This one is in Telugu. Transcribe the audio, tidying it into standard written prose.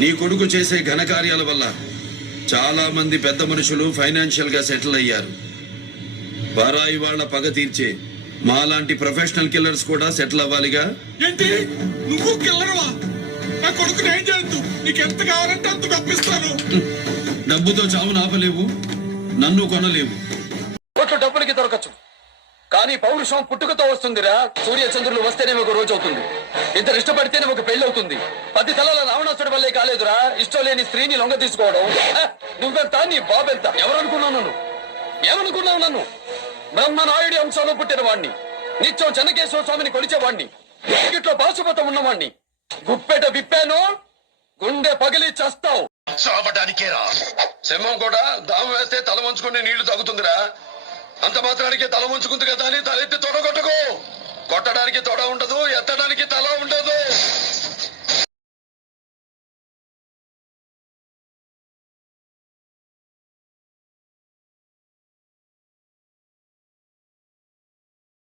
నీ కొడుకు చేసే ఘనకార్యాల వల్ల చాలా మంది పెద్ద మనుషులు ఫైనాన్షియల్ గా సెటిల్ అయ్యారు. పరాయి వాళ్ళ పగ తీర్చే మాలాంటి ప్రొఫెషనల్ కిల్లర్స్ కూడా సెటిల్ అవ్వాలిగా. ఏంటి నువ్వు కిల్లర్వా? నా కొడుకు ఏం చేయొద్దు, నీకెంత కావాలంటే అంత డబ్బిస్తాను. డబ్బుతో చావును ఆపలేవు, నన్ను కొనలేవు. డబ్బులకి దొరకచ్చు, కానీ పౌరుషం పుట్టుకతో వస్తుందిరా. సూర్య చంద్రులు వస్తేనే ఒక రోజు అవుతుంది, ఇద్దరు ఇష్టపడితేనే ఒక పెళ్లి అవుతుంది. 10 తలల రావణాసుడి వల్లే కాలేదురా ఇష్టం లేని స్త్రీని లొంగ తీసుకోవడం. నువ్వెంత, నీ బాబెంత? ఎవరనుకున్నావు నన్ను? ఏమనుకున్నావు నన్ను? బ్రహ్మనాయుడి అంశంలో పుట్టిన వాణ్ణి, నిత్యం చెన్నకేశ్వర స్వామిని కొలిచేవాణ్ణి, ఇట్లో పాశుపతం ఉన్నవాణ్ణి. గుప్పెట విప్పాను, గుండె పగిలి చస్తావు. చావడానికేరా? సింహం కూడా దాము వేస్తే తల వంచుకుని నీళ్లు తాగుతుందిరా. అంత మాత్రానికి తల వంచుకుంది కదా అని తలెత్తి తొడగొట్టుకో. కొట్టడానికి తొడ ఉండదు, ఎత్తడానికి తల ఉండదు.